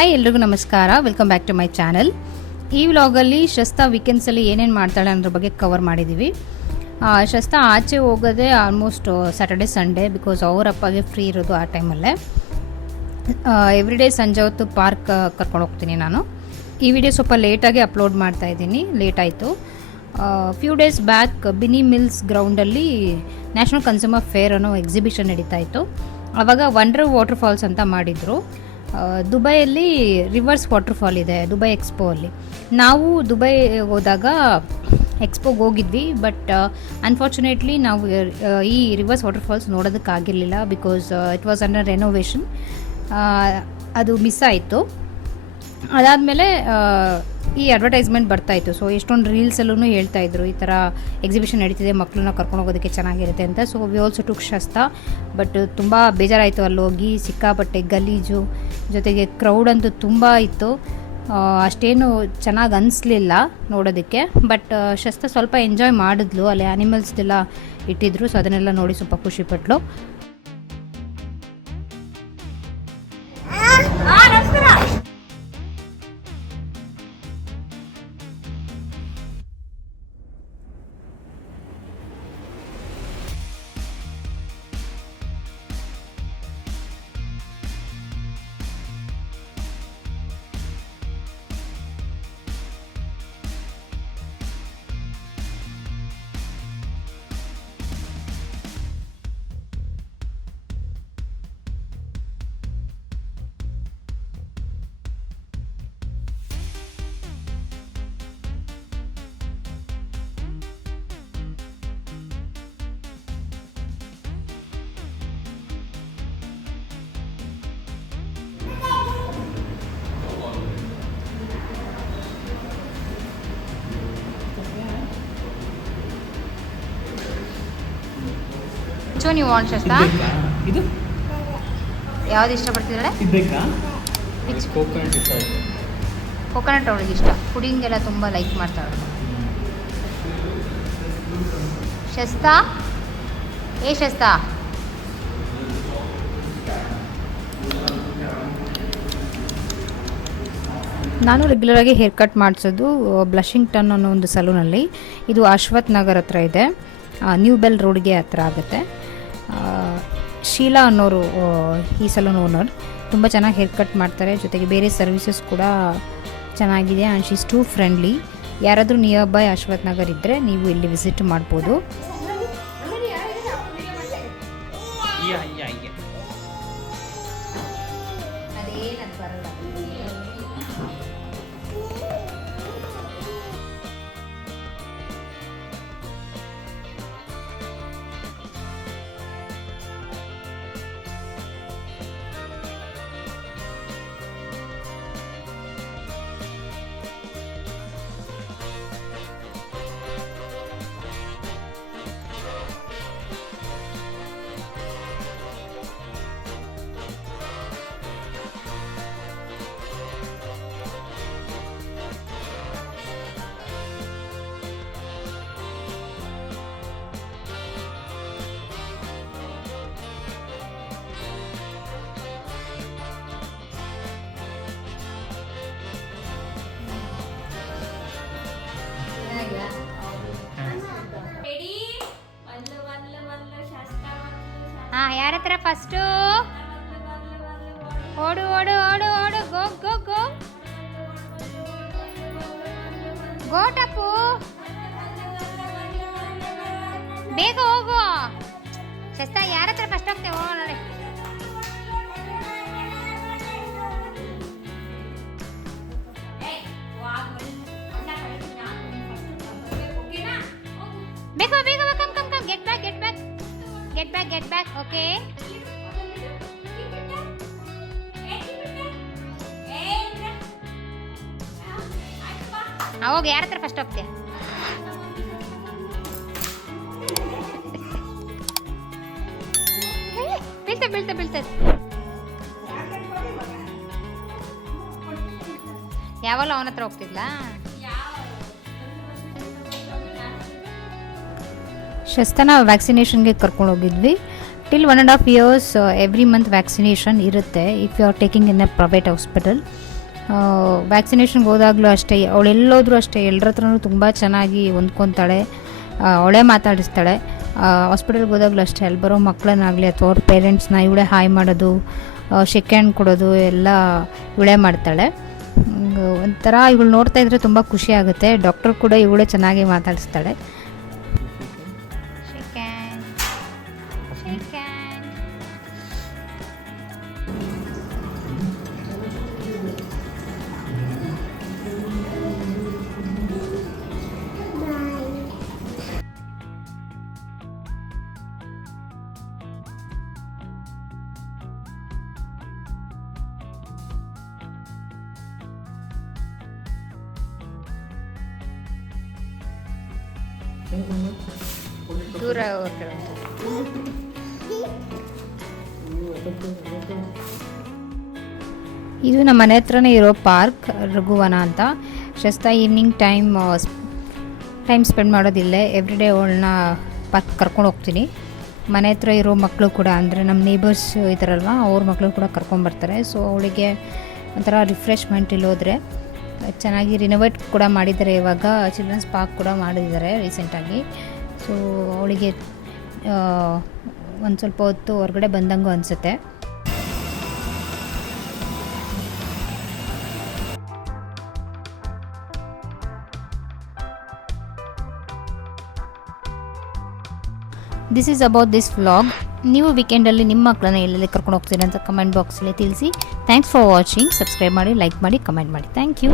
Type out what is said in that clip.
Hi ಎಲ್ರಿಗೂ ನಮಸ್ಕಾರ, welcome back to my channel. ಈ ವ್ಲಾಗಲ್ಲಿ ಶಸ್ತಾ ವೀಕೆಂಡ್ಸಲ್ಲಿ ಏನೇನು ಮಾಡ್ತಾಳೆ ಅನ್ನೋದ್ರ ಬಗ್ಗೆ ಕವರ್ ಮಾಡಿದ್ದೀವಿ. ಶಸ್ತಾ ಆಚೆ ಹೋಗೋದೇ ಆಲ್ಮೋಸ್ಟ್ ಸ್ಯಾಟರ್ಡೆ ಸಂಡೇ, ಬಿಕಾಸ್ ಅವ್ರ ಅಪ್ಪಗೆ ಫ್ರೀ ಇರೋದು ಆ ಟೈಮಲ್ಲೇ. ಎವ್ರಿ ಡೇ ಸಂಜೆ ಹೊತ್ತು ಪಾರ್ಕ್ ಕರ್ಕೊಂಡು ಹೋಗ್ತೀನಿ ನಾನು. ಈ ವಿಡಿಯೋ ಸ್ವಲ್ಪ ಲೇಟಾಗಿ ಅಪ್ಲೋಡ್ ಮಾಡ್ತಾಯಿದ್ದೀನಿ, ಲೇಟ್ ಆಯಿತು. ಫ್ಯೂ ಡೇಸ್ ಬ್ಯಾಕ್ ಬಿನಿ ಮಿಲ್ಸ್ ಗ್ರೌಂಡಲ್ಲಿ ನ್ಯಾಷನಲ್ ಕನ್ಸ್ಯೂಮರ್ ಫೇರ್ ಅನ್ನೋ ಎಕ್ಸಿಬಿಷನ್ ನಡೀತಾ ಇತ್ತು. ಆವಾಗ ವಂಡರ್ ವಾಟರ್ ಫಾಲ್ಸ್ ಅಂತ ಮಾಡಿದರು. ದುಬೈಯಲ್ಲಿ ರಿವರ್ಸ್ ವಾಟರ್ಫಾಲ್ ಇದೆ, ದುಬೈ ಎಕ್ಸ್ಪೋ ಅಲ್ಲಿ. ನಾವು ದುಬೈ ಹೋದಾಗ ಎಕ್ಸ್ಪೋಗೆ ಹೋಗಿದ್ವಿ, ಬಟ್ ಅನ್ಫಾರ್ಚುನೇಟ್ಲಿ ನಾವು ಈ ರಿವರ್ಸ್ ವಾಟರ್ಫಾಲ್ಸ್ ನೋಡೋದಕ್ಕಾಗಿರಲಿಲ್ಲ, because it was under renovation. ಅದು ಮಿಸ್ ಆಯಿತು. ಅದಾದಮೇಲೆ ಈ ಅಡ್ವರ್ಟೈಸ್ಮೆಂಟ್ ಬರ್ತಾಯಿತ್ತು. ಸೊ ಎಷ್ಟೊಂದು ರೀಲ್ಸಲ್ಲೂ ಹೇಳ್ತಾಯಿದ್ರು ಈ ಥರ ಎಕ್ಸಿಬಿಷನ್ ನಡೀತಿದೆ, ಮಕ್ಕಳನ್ನ ಕರ್ಕೊಂಡು ಹೋಗೋದಕ್ಕೆ ಚೆನ್ನಾಗಿರುತ್ತೆ ಅಂತ. So we also took Shasta. But ತುಂಬ ಬೇಜಾರಾಯಿತು ಅಲ್ಲಿ ಹೋಗಿ. ಸಿಕ್ಕಾಪಟ್ಟೆ ಗಲೀಜು, ಜೊತೆಗೆ ಕ್ರೌಡ್ ಅಂತೂ ತುಂಬ ಇತ್ತು. ಅಷ್ಟೇನು ಚೆನ್ನಾಗಿ ಅನಿಸ್ಲಿಲ್ಲ ನೋಡೋದಕ್ಕೆ. ಬಟ್ ಶಸ್ತಾ ಸ್ವಲ್ಪ ಎಂಜಾಯ್ ಮಾಡಿದ್ಲು. ಅಲ್ಲಿ ಆ್ಯನಿಮಲ್ಸ್ದೆಲ್ಲ ಇಟ್ಟಿದ್ರು, ಸೊ ಅದನ್ನೆಲ್ಲ ನೋಡಿ ಸ್ವಲ್ಪ ಖುಷಿಪಟ್ಲು. ನೀವು ವಾಂಟ್ ಶಸ್ತಾ? ಇದು ಯಾವ್ದು ಇಷ್ಟಪಡ್ತಿದ್ದಾಳೆ? ಕೋಕೋನಟ್ ಅವಳಿಗೆ ಇಷ್ಟ. ಪುಡಿಂಗ್ ಎಲ್ಲ ತುಂಬ ಲೈಕ್ ಮಾಡ್ತಾಳೆ. ಶಸ್ತಾ, ಶಸ್ತಾ, ನಾನು ರೆಗ್ಯುಲರಾಗಿ ಹೇರ್ ಕಟ್ ಮಾಡಿಸೋದು ಬ್ಲಷಿಂಗ್ ಟನ್ ಅನ್ನೋ ಒಂದು ಸಲೂನಲ್ಲಿ. ಇದು ಅಶ್ವಥ್ ನಗರ್ ಹತ್ರ ಇದೆ, ನ್ಯೂ ಬೆಲ್ ರೋಡ್ಗೆ ಹತ್ರ ಆಗುತ್ತೆ. ಶೀಲಾ ಅನ್ನೋರು ಈ ಸಲೂನ್ ಓನರ್. ತುಂಬ ಚೆನ್ನಾಗಿ ಹೇರ್ ಕಟ್ ಮಾಡ್ತಾರೆ, ಜೊತೆಗೆ ಬೇರೆ ಸರ್ವಿಸಸ್ ಕೂಡ ಚೆನ್ನಾಗಿದೆ. And she's two friendly. ಯಾರಾದರೂ ನಿಯರ್ ಬೈ ಅಶ್ವಥ್ ನಗರ್ ಇದ್ದರೆ ನೀವು ಇಲ್ಲಿ ವಿಸಿಟ್ ಮಾಡ್ಬೋದು. ಯಾರ ಹತ್ರ ಫಸ್ಟು? ಓಡು ಓಡು ಓಡು ಓಡು, ಗೋ ಗೋ ಗೋ ಗೋ ಟಪ್ಪು, ಬೇಗ ಹೋಗು. ಶಸ್ತಾ ಯಾರ ಹತ್ರ ಫಸ್ಟ್ ಹೋಗ್ತೇವೆ? ಹೋಗೋ ನೋಡಿ. ಬೇಗ ಬೇಗ come come come, get back get back get back get back. Okay, ಹೋಗಿ. ಯಾರ ಹತ್ರ ಫಸ್ಟ್ ಹೋಗ್ತೀಯ? ಬೀಳ್ತದೆ ಬೀಳ್ತದೆ ಬೀಳ್ತದೆ. ಯಾವಾಗಲೂ ಅವನ ಹತ್ರ ಹೋಗ್ತಿದ್ಲಾ? ಶಸ್ತಾನ ವ್ಯಾಕ್ಸಿನೇಷನ್ಗೆ ಕರ್ಕೊಂಡು ಹೋಗಿದ್ವಿ. Till 1.5 years every month vaccination ಇರುತ್ತೆ if you are taking in a private hospital. ವ್ಯಾಕ್ಸಿನೇಷನ್ಗೆ ಹೋದಾಗಲೂ ಅಷ್ಟೇ, ಅವಳೆಲ್ಲೋದ್ರೂ ಅಷ್ಟೇ ಎಲ್ಲರ ಹತ್ರನೂ ತುಂಬ ಚೆನ್ನಾಗಿ ಹೊಂದ್ಕೊತಾಳೆ, ಅವಳೇ ಮಾತಾಡಿಸ್ತಾಳೆ. ಹಾಸ್ಪಿಟಲ್ಗೆ ಹೋದಾಗಲೂ ಅಷ್ಟೇ ಅಲ್ಲಿ ಬರೋ ಮಕ್ಕಳನ್ನಾಗಲಿ ಅಥವಾ ಅವ್ರ ಪೇರೆಂಟ್ಸ್ನ ಇವಳೇ ಹಾಯ್ ಮಾಡೋದು, ಶೇಕ್ ಹ್ಯಾಂಡ್ ಕೊಡೋದು ಎಲ್ಲ ಇವಳೇ ಮಾಡ್ತಾಳೆ. ಒಂಥರ ಇವಳು ನೋಡ್ತಾ ಇದ್ರೆ ತುಂಬ ಖುಷಿ ಆಗುತ್ತೆ. ಡಾಕ್ಟರ್ ಕೂಡ ಇವಳೇ ಚೆನ್ನಾಗಿ ಮಾತಾಡಿಸ್ತಾಳೆ. ದೂರ ಇದು ನಮ್ಮ ಮನೆ ಹತ್ರನೇ ಇರೋ ಪಾರ್ಕ್ ರಘುವನ ಅಂತ. ಶಸ್ತಾ ಈವ್ನಿಂಗ್ ಟೈಮ್ ಸ್ಪೆಂಡ್ ಮಾಡೋದಿಲ್ಲ. ಎವ್ರಿ ಡೇ ಅವಳನ್ನ ಪಾರ್ಕ್ ಕರ್ಕೊಂಡು ಹೋಗ್ತೀನಿ. ಮನೆ ಹತ್ರ ಇರೋ ಮಕ್ಕಳು ಕೂಡ, ಅಂದರೆ ನಮ್ಮ ನೇಬರ್ಸ್ ಇದ್ದಾರಲ್ವ, ಅವ್ರ ಮಕ್ಕಳು ಕೂಡ ಕರ್ಕೊಂಬರ್ತಾರೆ. ಸೊ ಅವಳಿಗೆ ಒಂಥರ ರಿಫ್ರೆಶ್ಮೆಂಟ್ ಇಲ್ಲೋದ್ರೆ ಚೆನ್ನಾಗಿ ರಿನೋವೇಟ್ ಕೂಡ ಮಾಡಿದ್ದಾರೆ. ಇವಾಗ ಚಿಲ್ಡ್ರನ್ಸ್ ಪಾರ್ಕ್ ಕೂಡ ಮಾಡಿದ್ದಾರೆ ರೀಸೆಂಟಾಗಿ. ಸೊ ಅವಳಿಗೆ ಒಂದು ಸ್ವಲ್ಪ ಹೊತ್ತು ಹೊರಗಡೆ ಬಂದಂಗೂ ಅನಿಸುತ್ತೆ. This is about this vlog. ನೀವು ವೀಕೆಂಡಲ್ಲಿ ನಿಮ್ಮ ಮಕ್ಕಳನ್ನ ಎಲ್ಲೆಲ್ಲಿ ಕರ್ಕೊಂಡು ಹೋಗ್ತೀರಾ ಅಂತ ಕಮೆಂಟ್ ಬಾಕ್ಸಲ್ಲಿ ತಿಳಿಸಿ. Thanks for watching. ಸಬ್ಸ್ಕ್ರೈಬ್ ಮಾಡಿ, ಲೈಕ್ ಮಾಡಿ, ಕಮೆಂಟ್ ಮಾಡಿ. Thank you.